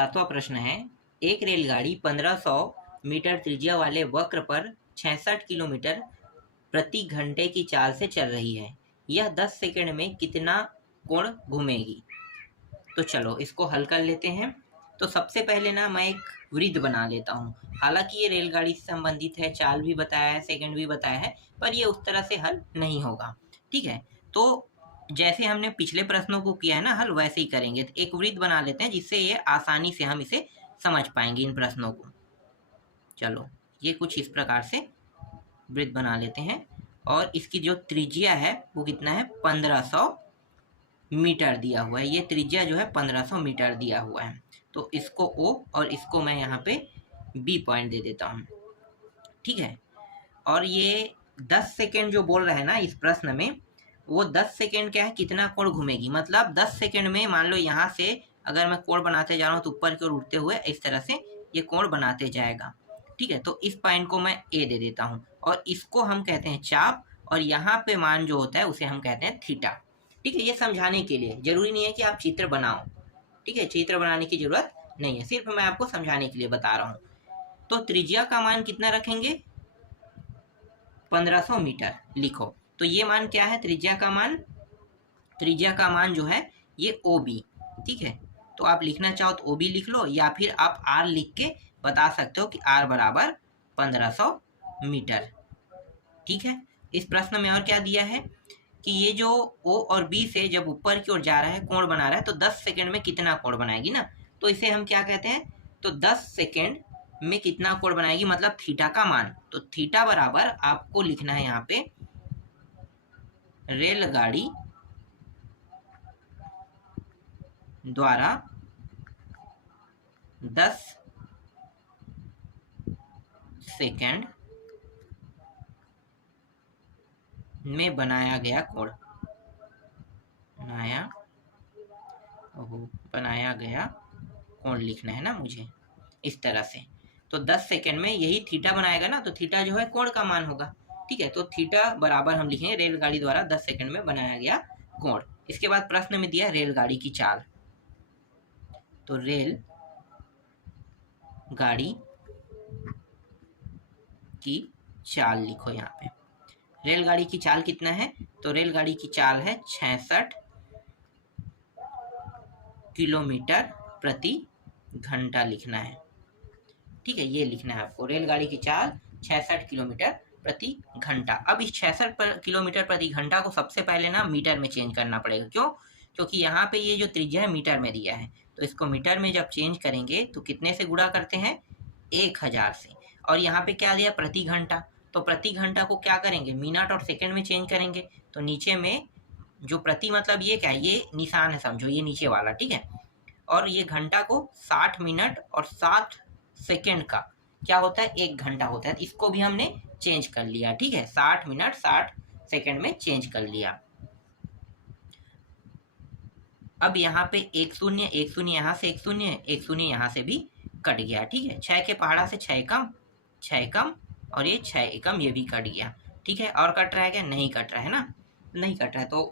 7वां प्रश्न है, एक रेलगाड़ी 1500 मीटर त्रिज्या वाले वक्र पर 66 किलोमीटर प्रति घंटे की चाल से चल रही है। यह 10 सेकंड में कितना कोण घूमेगी? तो चलो इसको हल कर लेते हैं। तो सबसे पहले ना मैं एक वृत्त बना लेता हूँ। हालांकि ये रेलगाड़ी से संबंधित है, चाल भी बताया है, सेकंड भी बताया है, पर ये उस तरह से हल नहीं होगा। ठीक है, तो जैसे हमने पिछले प्रश्नों को किया है ना हल, वैसे ही करेंगे। तो एक वृत्त बना लेते हैं जिससे ये आसानी से हम इसे समझ पाएंगे इन प्रश्नों को। चलो ये कुछ इस प्रकार से वृत्त बना लेते हैं और इसकी जो त्रिज्या है वो कितना है, 1500 मीटर दिया हुआ है। ये त्रिज्या जो है 1500 मीटर दिया हुआ है। तो इसको O और इसको मैं यहाँ पे B पॉइंट दे देता हूँ। ठीक है, और ये 10 सेकेंड जो बोल रहे हैं ना इस प्रश्न में, वो 10 सेकेंड क्या है, कितना कोण घूमेगी। मतलब 10 सेकेंड में मान लो यहाँ से अगर मैं कोण बनाते जा रहा हूँ तो ऊपर की ओर उठते हुए इस तरह से ये कोण बनाते जाएगा। ठीक है, तो इस पॉइंट को मैं A दे देता हूँ और इसको हम कहते हैं चाप, और यहाँ पे मान जो होता है उसे हम कहते हैं थीटा। ठीक है, ये समझाने के लिए, जरूरी नहीं है कि आप चित्र बनाओ। ठीक है, चित्र बनाने की जरूरत नहीं है, सिर्फ मैं आपको समझाने के लिए बता रहा हूँ। तो त्रिज्या का मान कितना रखेंगे, 1500 मीटर लिखो। तो ये मान क्या है, त्रिज्या का मान, त्रिज्या का मान जो है ये OB। ठीक है, तो आप लिखना चाहो तो OB लिख लो, या फिर आप R लिख के बता सकते हो कि R बराबर 1500 मीटर। ठीक है, इस प्रश्न में और क्या दिया है कि ये जो O और B से जब ऊपर की ओर जा रहा है, कोण बना रहा है, तो 10 सेकंड में कितना कोण बनाएगी ना। तो इसे हम क्या कहते हैं, तो 10 सेकंड में कितना कोण बनाएगी, मतलब थीटा का मान। तो थीटा बराबर आपको लिखना है यहाँ पे, रेलगाड़ी द्वारा 10 सेकंड में बनाया गया कोण, बनाया गया कोण लिखना है ना मुझे इस तरह से। तो 10 सेकंड में यही थीटा बनाएगा ना, तो थीटा जो है कोण का मान होगा। ठीक है, तो थीटा बराबर हम लिखेंगे रेलगाड़ी द्वारा 10 सेकंड में बनाया गया कोण। इसके बाद प्रश्न में दिया रेलगाड़ी की चाल। तो रेल गाड़ी की चाल लिखो यहाँ पे। रेलगाड़ी की चाल कितना है, तो रेलगाड़ी की चाल है 66 किलोमीटर प्रति घंटा लिखना है। ठीक है, ये लिखना है आपको, रेलगाड़ी की चाल 66 किलोमीटर प्रति घंटा। अब इस 66 किलोमीटर प्रति घंटा को सबसे पहले ना मीटर में चेंज करना पड़ेगा। क्यों, क्योंकि यहाँ पे ये जो त्रिज्या है मीटर में दिया है, तो इसको मीटर में जब चेंज करेंगे तो कितने से गुणा करते हैं, 1000 से। और यहाँ पे क्या दिया, प्रति घंटा, तो प्रति घंटा को क्या करेंगे, मिनट और सेकंड में चेंज करेंगे। तो नीचे में जो प्रति मतलब ये क्या है, ये निशान है समझो, ये नीचे वाला। ठीक है, और ये घंटा को 60 मिनट और 60 सेकंड का क्या होता है, 1 घंटा होता है। इसको भी हमने चेंज कर लिया। ठीक है, 60 मिनट 60 सेकंड में चेंज कर लिया। अब यहाँ पे 1 शून्य, 1 शून्य यहाँ से 1 शून्य, 1 शून्य यहाँ से भी कट गया। ठीक है, 6 के पहाड़ा से 6 कम, 6 कम, और ये 6 एकम ये भी कट गया। ठीक है, और कट रहा है क्या, नहीं कट रहा है ना, नहीं कट रहा है तो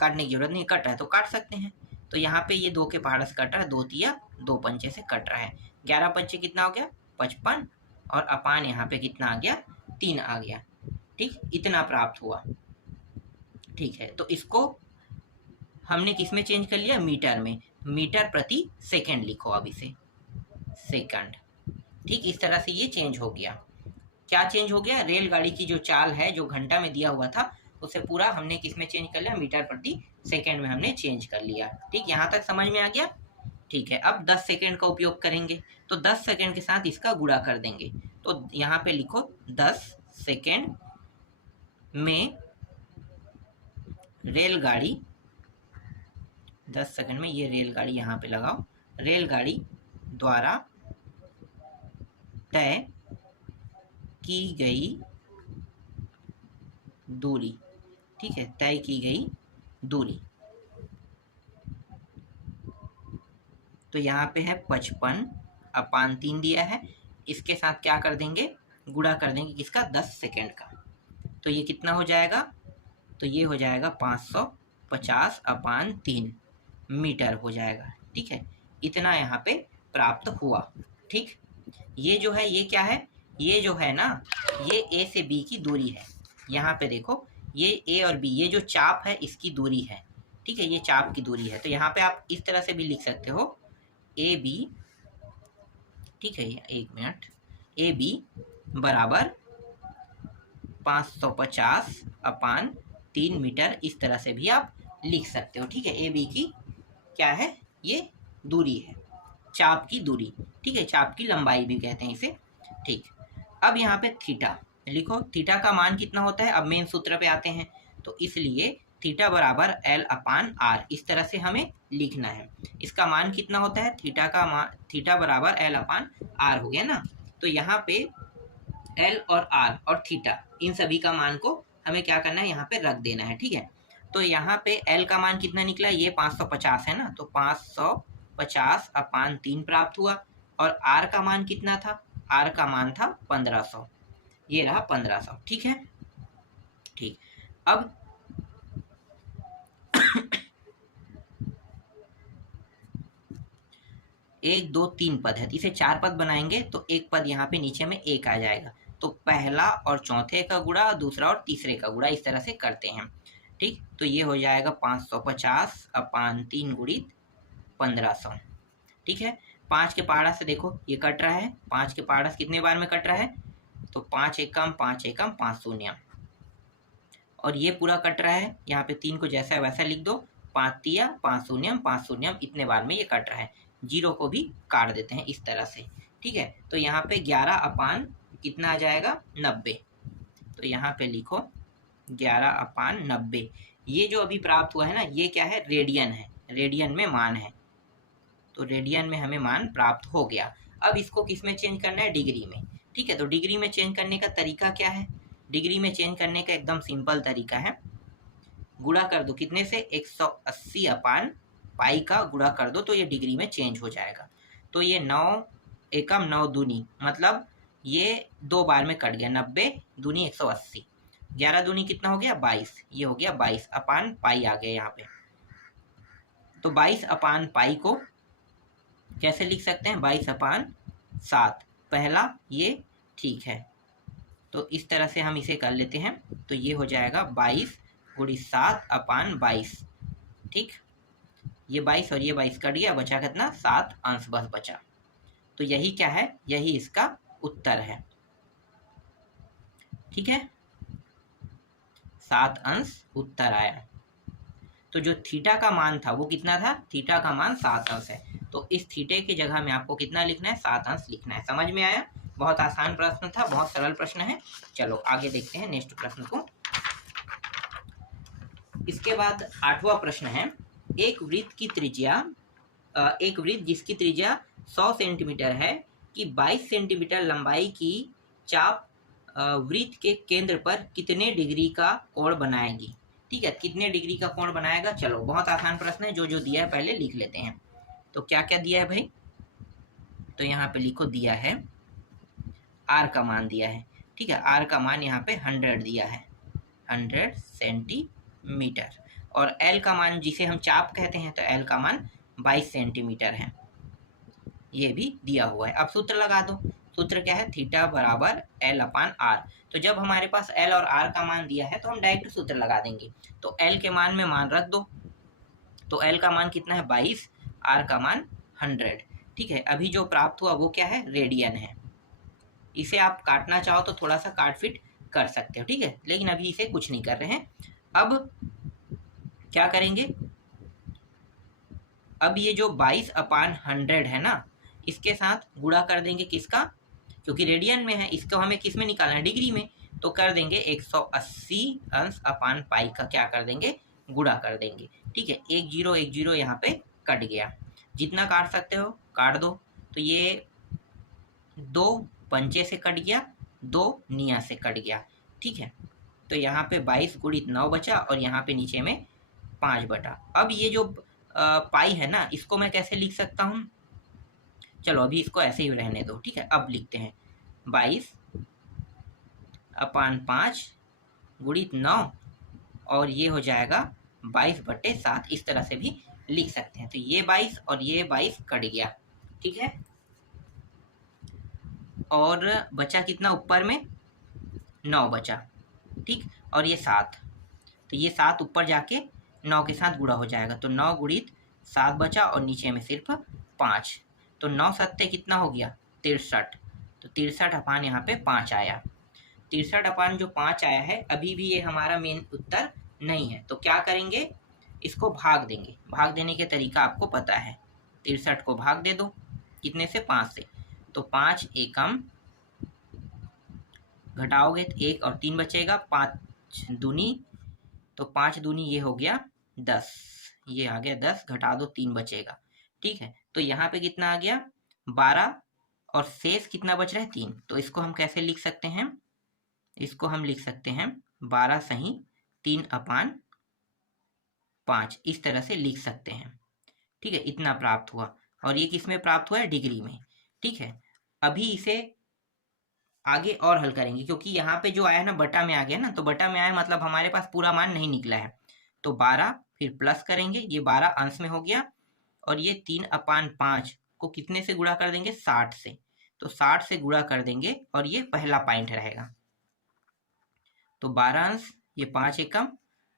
काटने की जरूरत नहीं, कट रहा है तो काट सकते हैं। तो यहाँ पे ये 2 के पहाड़ा से कट रहा है, 2 तिया 2 पंचे से कट रहा है। 11 पंचे कितना हो गया, 55, और अपान यहाँ पे कितना आ गया, 3 आ गया। ठीक, इतना प्राप्त हुआ। ठीक है, तो इसको हमने किस में चेंज कर लिया, मीटर में। मीटर प्रति सेकंड लिखो अब इसे, सेकंड। ठीक, इस तरह से ये चेंज हो गया। क्या चेंज हो गया, रेलगाड़ी की जो चाल है जो घंटा में दिया हुआ था उसे पूरा हमने किस में चेंज कर लिया, मीटर प्रति सेकंड में हमने चेंज कर लिया। ठीक, यहाँ तक समझ में आ गया। ठीक है, अब 10 सेकंड का उपयोग करेंगे, तो 10 सेकंड के साथ इसका गुणा कर देंगे। तो यहाँ पे लिखो 10 सेकंड में रेलगाड़ी, 10 सेकंड में ये रेलगाड़ी यहाँ पे लगाओ, रेलगाड़ी द्वारा तय की गई दूरी। ठीक है, तय की गई दूरी, तो यहाँ पे है 55 अपान 3 दिया है। इसके साथ क्या कर देंगे, गुणा कर देंगे किसका, 10 सेकंड का। तो ये कितना हो जाएगा, तो ये हो जाएगा 550 अपान 3 मीटर हो जाएगा। ठीक है, इतना यहाँ पे प्राप्त हुआ। ठीक, ये जो है ये क्या है, ये जो है ना ये ए से बी की दूरी है। यहाँ पे देखो ये ए और बी, ये जो चाप है इसकी दूरी है। ठीक है, ये चाप की दूरी है। तो यहाँ पे आप इस तरह से भी लिख सकते हो ए बी, ठीक है, एक मिनट, ए बी बराबर 550 अपान 3 मीटर, इस तरह से भी आप लिख सकते हो। ठीक है, ए बी की क्या है, ये दूरी है, चाप की दूरी। ठीक है, चाप की लंबाई भी कहते हैं इसे। ठीक, अब यहाँ पे थीटा लिखो, थीटा का मान कितना होता है, अब मेन सूत्र पे आते हैं। तो इसलिए थीटा बराबर एल अपान आर, इस तरह से हमें लिखना है। इसका मान कितना होता है, थीटा का मान, थीटा बराबर एल अपान आर हो गया ना। तो यहाँ पे एल और आर और थीटा, इन सभी का मान को हमें क्या करना है, यहाँ पे रख देना है। ठीक है, तो यहाँ पे एल का मान कितना निकला, ये 550 है ना, तो 550 अपान 3 प्राप्त हुआ। और आर का मान कितना था, आर का मान था 1500, ये रहा 1500। ठीक है, ठीक, अब एक दो तीन पद है, इसे 4 पद बनाएंगे तो एक पद यहाँ पे नीचे में एक आ जाएगा। तो पहला और चौथे का गुणा, दूसरा और तीसरे का गुणा, इस तरह से करते हैं। ठीक, तो ये हो जाएगा 550 अपान 3 गुणित 1500। ठीक है, 5 के पारस से देखो ये कट रहा है, 5 के पारस कितने बार में कट रहा है, तो 5 एकम 5 एकम 5 शून्य, और ये पूरा कट रहा है, यहाँ पे 3 को जैसा वैसा लिख दो, 5 तिया 5 शून्यम 5 शून्यम, इतने बार में ये कट रहा है। जीरो को भी काट देते हैं इस तरह से। ठीक है, तो यहाँ पे 11 अपान कितना आ जाएगा, 90। तो यहाँ पे लिखो 11 अपान 90। ये जो अभी प्राप्त हुआ है ना, ये क्या है, रेडियन है, रेडियन में मान है। तो रेडियन में हमें मान प्राप्त हो गया। अब इसको किस में चेंज करना है, डिग्री में। ठीक है, तो डिग्री में चेंज करने का तरीका क्या है, डिग्री में चेंज करने का एकदम सिंपल तरीका है, गुणा कर दो कितने से, 180 अपान पाई का गुणा कर दो, तो ये डिग्री में चेंज हो जाएगा। तो ये 9 एकम 9 दूनी, मतलब ये 2 बार में कट गया, 90 दूनी 180, 11 दूनी कितना हो गया 22, ये हो गया 22 अपान पाई आ गया यहाँ पे। तो 22 अपान पाई को कैसे लिख सकते हैं, 22 अपान 7, पहला ये, ठीक है, तो इस तरह से हम इसे कर लेते हैं। तो ये हो जाएगा 22 गुणित 7 अपान 22। ठीक, ये 22 और ये 22 कट गया, बचा कितना, 7 अंश बस बचा। तो यही क्या है, यही इसका उत्तर है। ठीक है, 7 अंश उत्तर आया। तो जो थीटा का मान था वो कितना था, थीटा का मान 7 अंश है। तो इस थीटे की जगह में आपको कितना लिखना है, 7 अंश लिखना है। समझ में आया, बहुत आसान प्रश्न था, बहुत सरल प्रश्न है। चलो आगे देखते हैं नेक्स्ट प्रश्न को। इसके बाद 8वां प्रश्न है, एक वृत्त की त्रिज्या, एक वृत्त जिसकी त्रिज्या 100 सेंटीमीटर है कि 22 सेंटीमीटर लंबाई की चाप वृत्त के केंद्र पर कितने डिग्री का कोण बनाएगी। ठीक है, कितने डिग्री का कोण बनाएगा। चलो बहुत आसान प्रश्न है, जो जो दिया है पहले लिख लेते हैं। तो क्या क्या दिया है भाई, तो यहाँ पे लिखो, दिया है आर का मान दिया है। ठीक है, आर का मान यहाँ पे 100 दिया है, 100 सेंटीमीटर, और एल का मान जिसे हम चाप कहते हैं, तो एल का मान 22 सेंटीमीटर है, ये भी दिया हुआ है। अब सूत्र लगा दो, सूत्र क्या है, थीटा बराबर एल अपान आर। तो जब हमारे पास एल और आर का मान दिया है तो हम डायरेक्ट सूत्र लगा देंगे। तो एल के मान में मान रख दो, तो एल का मान कितना है 22, आर का मान 100। ठीक है, अभी जो प्राप्त हुआ वो क्या है, रेडियन है। इसे आप काटना चाहो तो थोड़ा सा काट फिट कर सकते हो। ठीक है, लेकिन अभी इसे कुछ नहीं कर रहे हैं। अब क्या करेंगे, अब ये जो 22 अपान 100 है ना, इसके साथ गुणा कर देंगे किसका, क्योंकि रेडियन में है, इसको हमें किस में निकालना है, डिग्री में। तो कर देंगे 180 अंश अपान पाई का क्या कर देंगे, गुणा कर देंगे। ठीक है, 1 0 यहाँ पे कट गया, जितना काट सकते हो काट दो। तो ये 2 पंचे से कट गया, 2 निया से कट गया। ठीक है, तो यहाँ पे 22 गुणित 9 बचा, और यहाँ पे नीचे में 5 बटा। अब ये जो पाई है ना, इसको मैं कैसे लिख सकता हूँ, चलो अभी इसको ऐसे ही रहने दो। ठीक है, अब लिखते हैं 22 अपान 5 गुणित 9, और ये हो जाएगा 22/7, इस तरह से भी लिख सकते हैं। तो ये 22 और ये 22 कट गया। ठीक है, और बचा कितना ऊपर में, 9 बचा, ठीक। और ये 7, तो ये 7 ऊपर जाके 9 के साथ गुणा हो जाएगा, तो 9 गुणित 7 बचा और नीचे में सिर्फ 5, तो 9 सत्ते कितना हो गया, 63। तो 63 अपान यहाँ पे 5 आया। 63 अपान जो 5 आया है, अभी भी ये हमारा मेन उत्तर नहीं है, तो क्या करेंगे, इसको भाग देंगे। भाग देने के तरीका आपको पता है, 63 को भाग दे दो, कितने से, 5 से, तो 5 एकम, घटाओगे तो 1 और 3 बचेगा, 5 दूनी, तो 5 दूनी ये हो गया 10, ये आ गया 10, घटा दो 3 बचेगा, ठीक है। तो यहाँ पे कितना आ गया, 12, और शेष कितना बच रहा है, 3। तो इसको हम कैसे लिख सकते हैं, इसको हम लिख सकते हैं 12 सही 3 अपान 5, इस तरह से लिख सकते हैं, ठीक है। इतना प्राप्त हुआ, और ये किस में प्राप्त हुआ है, डिग्री में, ठीक है। अभी इसे आगे और हल करेंगे, क्योंकि यहाँ पे जो आया है ना, बटा में आ गया ना, तो बटा में आया मतलब हमारे पास पूरा मान नहीं निकला है, तो 12 फिर प्लस करेंगे, ये 12 अंश में हो गया, और ये 3 अपान 5 को कितने से गुणा कर देंगे, 60 से, तो 60 से गुणा कर देंगे, और ये पहला पॉइंट रहेगा, तो 12 अंश, ये 5 एकम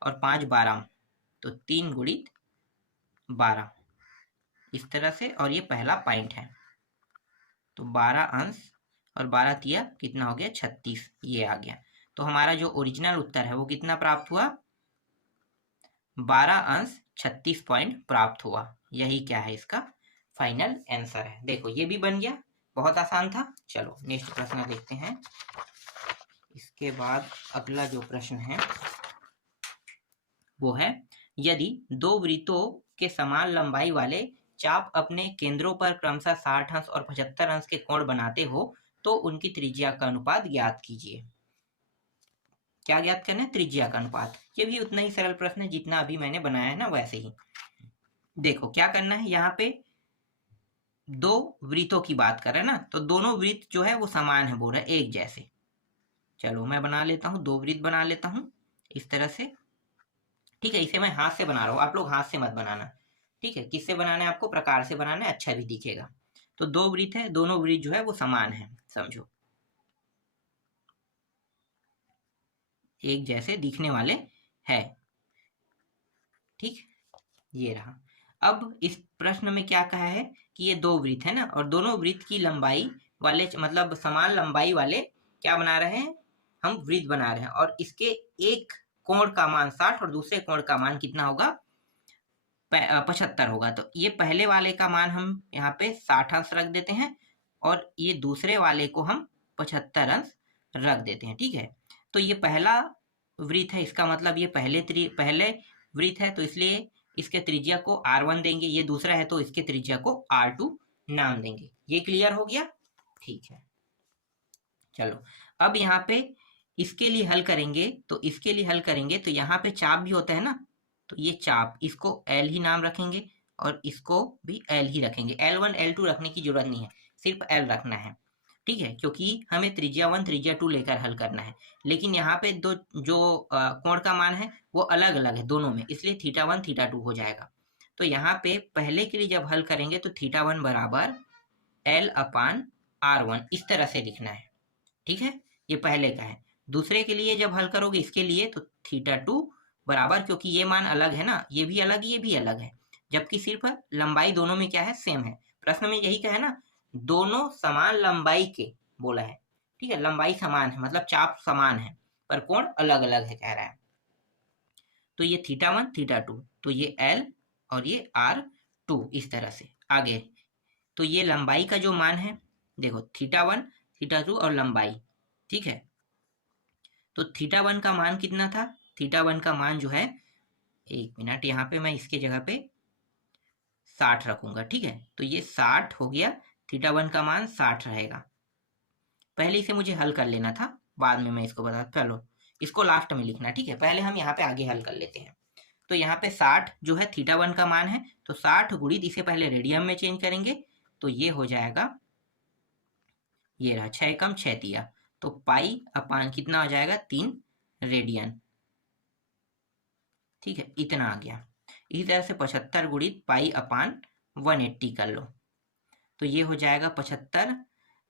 और 5 12, तो 3 गुणित 12, इस तरह से, और ये पहला पॉइंट है, तो 12 अंश और 12 तिया कितना हो गया, 36, ये आ गया। तो हमारा जो ओरिजिनल उत्तर है वो कितना प्राप्त हुआ, 12 अंश 36 पॉइंट प्राप्त हुआ। यही क्या है, इसका फाइनल आंसर है। देखो ये भी बन गया, बहुत आसान था। चलो नेक्स्ट प्रश्न देखते हैं। इसके बाद अगला जो प्रश्न है वो है, यदि दो वृत्तों के समान लंबाई वाले चाप अपने केंद्रों पर क्रमशः 60 अंश और 75 अंश के कोण बनाते हो तो उनकी त्रिज्या का अनुपात ज्ञात कीजिए। क्या ज्ञात करना है, त्रिज्या का अनुपात। ये भी उतना ही सरल प्रश्न है जितना अभी मैंने बनाया है ना, वैसे ही। देखो क्या करना है, यहाँ पे दो वृत्तों की बात कर रहे हैं ना, तो दोनों वृत्त जो है वो समान है, बोल रहा है एक जैसे। चलो मैं बना लेता हूँ, दो वृत्त बना लेता हूँ इस तरह से, ठीक है। इसे मैं हाथ से बना रहा हूँ, आप लोग हाथ से मत बनाना, ठीक है। किससे बनाना है आपको, प्रकार से बनाना है, अच्छा भी दिखेगा। तो दो वृत्त है, दोनों वृत्त जो है वो समान है, समझो एक जैसे दिखने वाले है, ठीक। ये रहा। अब इस प्रश्न में क्या कहा है कि ये दो वृत्त है ना, और दोनों वृत्त की लंबाई वाले, मतलब समान लंबाई वाले क्या बना रहे हैं, हम वृत्त बना रहे हैं, और इसके एक कोण का मान 60 और दूसरे कोण का मान कितना होगा, 75 होगा। तो ये पहले वाले का मान हम यहाँ पे 60 अंश रख देते हैं, और ये दूसरे वाले को हम 75 अंश रख देते हैं, ठीक है। तो ये पहला वृत्त है, इसका मतलब ये पहले वृत्त है, तो इसलिए इसके त्रिज्या को R1 देंगे, ये दूसरा है तो इसके त्रिज्या को R2 नाम देंगे। ये क्लियर हो गया, ठीक है। चलो अब यहाँ पे इसके लिए हल करेंगे, तो इसके लिए हल करेंगे तो यहाँ पे चाप भी होता है ना, तो ये चाप, इसको L ही नाम रखेंगे और इसको भी L ही रखेंगे। L1 L2 रखने की जरूरत नहीं है, सिर्फ L रखना है, ठीक है, क्योंकि हमें त्रिज्या 1 त्रिज्या 2 लेकर हल करना है। लेकिन यहाँ पे दो जो कोण का मान है वो अलग अलग है दोनों में, इसलिए θ1 θ2 हो जाएगा। तो यहाँ पे पहले के लिए जब हल करेंगे तो θ1 बराबर L अपान R1 इस तरह से लिखना है, ठीक है। ये पहले का है। दूसरे के लिए जब हल करोगे इसके लिए, तो θ2 बराबर, क्योंकि ये मान अलग है ना, ये भी अलग ये भी अलग है, जबकि सिर्फ लंबाई दोनों में क्या है, सेम है। प्रश्न में यही कहा है ना, दोनों समान लंबाई के बोला है, ठीक है। लंबाई समान है मतलब चाप समान है, पर कोण अलग अलग है कह रहा है। तो ये θ1 θ2, तो ये L और ये R2 इस तरह से आगे। तो ये लंबाई का जो मान है, देखो θ1 θ2 और लंबाई, ठीक है। तो θ1 का मान कितना था, θ1 का मान जो है, एक मिनट, यहाँ पे मैं इसके जगह पे 60 रखूंगा, ठीक है। तो ये 60 हो गया, θ1 का मान 60 रहेगा। पहले इसे मुझे हल कर लेना था, बाद में मैं इसको बता, चलो इसको लास्ट में लिखना, ठीक है। पहले हम यहाँ पे आगे हल कर लेते हैं। तो यहाँ पे 60 जो है θ1 का मान है, तो 60 गुणित, इसे पहले रेडियन में चेंज करेंगे, तो ये हो जाएगा, ये रहा 6 कम 6 तिया, तो पाई अपान कितना हो जाएगा, 3 रेडियन, ठीक है। इतना आ गया। इसी तरह से 75 गुणित पाई अपान 180 कर लो, तो ये हो जाएगा 75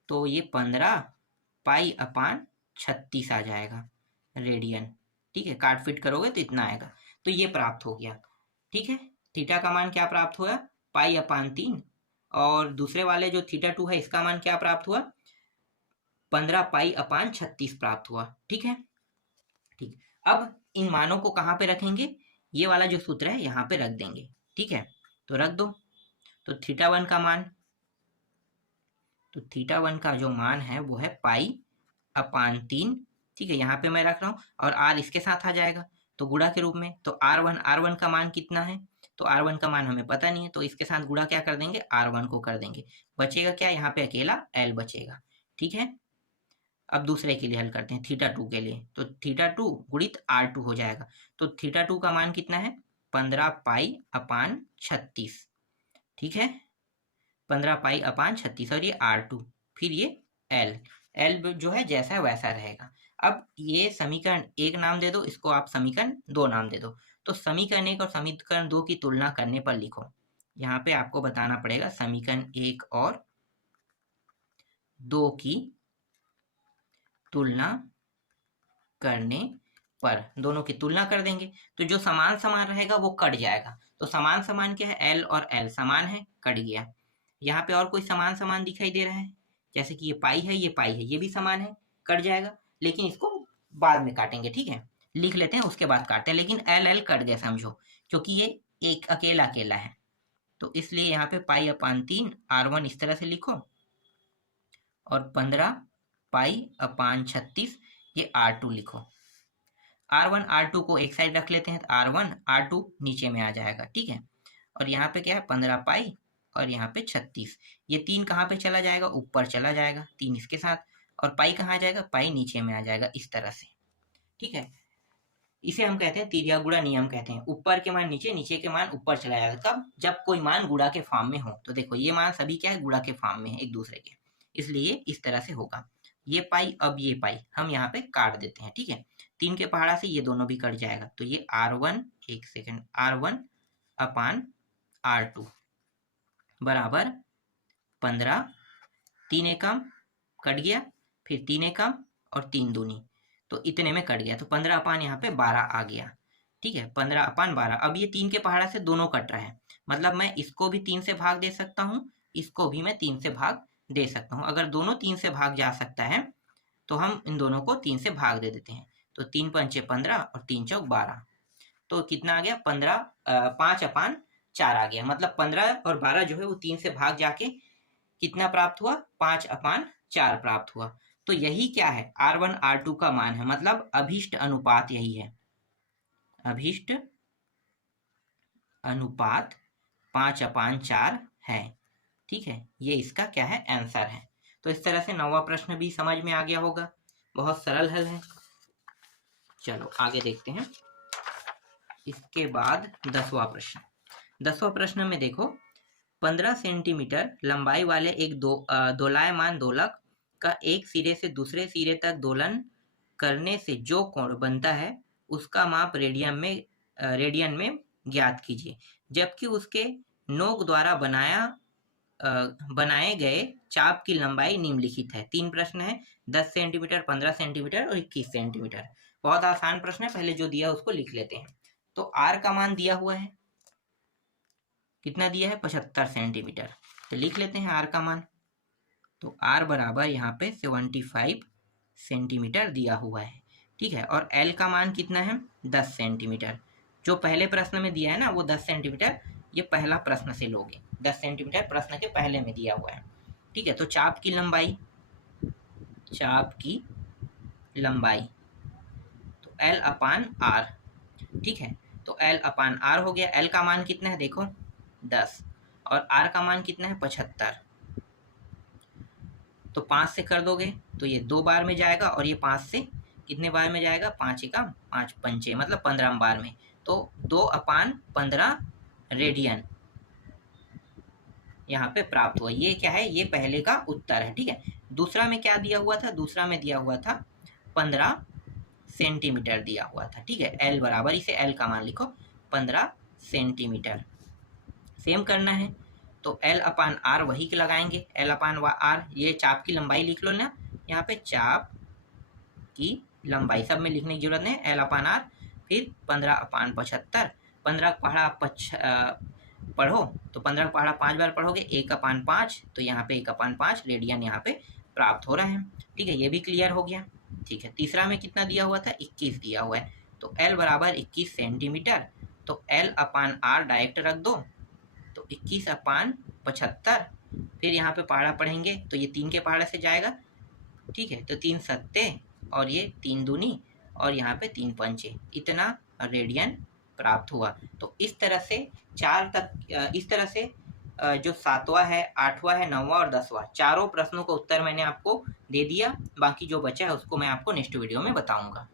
तो ये 15π/36 आ जाएगा रेडियन। ठीक है, काट फिट करोगे तो इतना आएगा। तो ये प्राप्त हो गया। ठीक है, थीटा का मान क्या प्राप्त हुआ? π/3। और दूसरे वाले जो θ2 है इसका मान क्या प्राप्त हुआ? 15π/36 प्राप्त हुआ। ठीक है, ठीक। अब इन मानों को कहाँ पे रखेंगे? ये वाला जो सूत्र है यहाँ पे रख देंगे। ठीक है, तो रख दो। तो θ1 का मान, तो θ1 का जो मान है वो है π/3। ठीक है, यहाँ पे मैं रख रहा हूँ और r इसके साथ आ जाएगा तो गुणा के रूप में। तो r1 का मान कितना है? तो r1 का मान हमें पता नहीं है, तो इसके साथ गुणा क्या कर देंगे? r1 को कर देंगे। बचेगा क्या? यहाँ पे अकेला l बचेगा। ठीक है, अब दूसरे के लिए हल करते हैं, θ2 के लिए। तो θ2 गुणित r2 हो जाएगा। तो θ2 का मान कितना है? 15π/36। ठीक है, 15π/36 और ये r2, फिर ये l जो है जैसा है वैसा रहेगा। अब ये समीकरण 1 नाम दे दो, इसको आप समीकरण 2 नाम दे दो। तो समीकरण 1 और समीकरण 2 की तुलना करने पर लिखो। यहाँ पे आपको बताना पड़ेगा समीकरण 1 और 2 की तुलना करने पर, दोनों की तुलना कर देंगे तो जो समान समान रहेगा वो कट जाएगा। तो समान समान क्या है? l और l समान है, कट गया। यहाँ पे और कोई समान समान दिखाई दे रहा है, जैसे कि ये पाई है, ये पाई है, ये भी समान है, कट जाएगा। लेकिन इसको बाद में काटेंगे। ठीक है, लिख लेते हैं उसके बाद काटते हैं। लेकिन l कट गया समझो, क्योंकि ये एक अकेला अकेला है। तो इसलिए यहाँ पे π/3 r1 इस तरह से लिखो और 15π/36 ये r2 लिखो। r1 r2 को एक साइड रख लेते हैं, तो r1 r2 नीचे में आ जाएगा। ठीक है, और यहाँ पे क्या है? 15π और यहाँ पे 36। ये 3 कहाँ पे चला जाएगा? ऊपर चला जाएगा, 3 इसके साथ। और पाई कहाँ आ जाएगा? पाई नीचे में आ जाएगा, इस तरह से। ठीक है, इसे हम कहते हैं तिर्या गुणा नियम कहते हैं। ऊपर के मान नीचे, नीचे के मान ऊपर चला जाएगा। कब? जब कोई मान गुणा के फॉर्म में हो। तो देखो ये मान सभी क्या है? गुणा के फॉर्म में है एक दूसरे के, इसलिए इस तरह से होगा। ये पाई, अब ये पाई हम यहाँ पे काट देते हैं। ठीक है, 3 के पहाड़ा से ये दोनों भी कट जाएगा। तो ये r1, एक सेकेंड, r1/r2 बराबर 15, 3 एकम कट गया, फिर 3 एकम और 3 दूनी, तो इतने में कट गया। तो 15 यहाँ पे 12 आ गया। ठीक है, 15/12। अब ये 3 के पहाड़ा से दोनों कट रहे हैं, मतलब मैं इसको भी 3 से भाग दे सकता हूँ, इसको भी मैं 3 से भाग दे सकता हूँ। अगर दोनों 3 से भाग जा सकता है तो हम इन दोनों को 3 से भाग दे देते हैं। तो 3 पंचे 15 और 3 चौक 12, तो कितना आ गया? 5/4 आ गया। मतलब 15 और 12 जो है वो 3 से भाग जाके कितना प्राप्त हुआ? 5/4 प्राप्त हुआ। तो यही क्या है? r1 r2 का मान है, मतलब अभीष्ट अनुपात यही है। अभीष्ट अनुपात 5/4 है। ठीक है, ये इसका क्या है? आंसर है। तो इस तरह से 9वां प्रश्न भी समझ में आ गया होगा, बहुत सरल हल है। चलो आगे देखते हैं। इसके बाद 10वां प्रश्न। 10वां प्रश्न में देखो, 15 सेंटीमीटर लंबाई वाले एक दोलायमान दोलक का एक सिरे से दूसरे सिरे तक दोलन करने से जो कोण बनता है उसका माप रेडियन में ज्ञात कीजिए, जबकि उसके नोक द्वारा बनाए गए चाप की लंबाई निम्नलिखित है। 3 प्रश्न है, 10 सेंटीमीटर, 15 सेंटीमीटर और 21 सेंटीमीटर। बहुत आसान प्रश्न है, पहले जो दिया उसको लिख लेते हैं। तो r का मान दिया हुआ है, कितना दिया है? 75 सेंटीमीटर। तो लिख लेते हैं r का मान। तो r बराबर यहाँ पे 75 सेंटीमीटर दिया हुआ है। ठीक है, और l का मान कितना है? 10 सेंटीमीटर। जो पहले प्रश्न में दिया है ना वो 10 सेंटीमीटर, ये पहला प्रश्न से लोगे। 10 सेंटीमीटर प्रश्न के पहले में दिया हुआ है। ठीक है, तो चाप की लंबाई तो l/r। ठीक है, तो l/r हो गया। l का मान कितना है? देखो 10, और r का मान कितना है? 75। तो 5 से कर दोगे तो ये 2 बार में जाएगा, और ये 5 से कितने बार में जाएगा? 5 एकम 5 पंचे, मतलब 15 बार में। तो 2/15 रेडियन यहाँ पे प्राप्त हुआ। ये क्या है? ये पहले का उत्तर है। ठीक है, दूसरा में क्या दिया हुआ था? दूसरा में दिया हुआ था 15 सेंटीमीटर दिया हुआ था। ठीक है, l बराबर, इसे l का मान लिखो 15 सेंटीमीटर। सेम करना है, तो तो एल अपान आर वही लगाएंगे, एल अपान आर, ये चाप की लंबाई लिख लो ना, यहाँ पे चाप की लंबाई सब में लिखने की जरूरत नहीं, एल अपान आर, फिर 15/75, 15 पढ़ा पढ़ो तो 15 पढ़ा 5 बार पढ़ोगे 1/5, तो यहाँ पे 1/5 रेडियन यहाँ पे प्राप्त हो रहे हैं। ठीक है, ये भी क्लियर हो गया। ठीक है, तीसरा में कितना दिया हुआ था, 21 दिया हुआ है, तो L बराबर 21 सेंटीमीटर, तो L अपान आर डायरेक्ट रख दो, तो 21/75, फिर यहाँ पे पहाड़ा पढ़ेंगे तो ये 3 के पहाड़े से जाएगा। ठीक है, तो 3 सत्ते और ये 3 दूनी और यहाँ पे 3 पंचे, इतना रेडियन प्राप्त हुआ। तो इस तरह से 4 तक, इस तरह से जो 7वां है, 8वां है, 9वां और 10वां, चारों प्रश्नों का उत्तर मैंने आपको दे दिया। बाकी जो बचा है उसको मैं आपको नेक्स्ट वीडियो में बताऊंगा।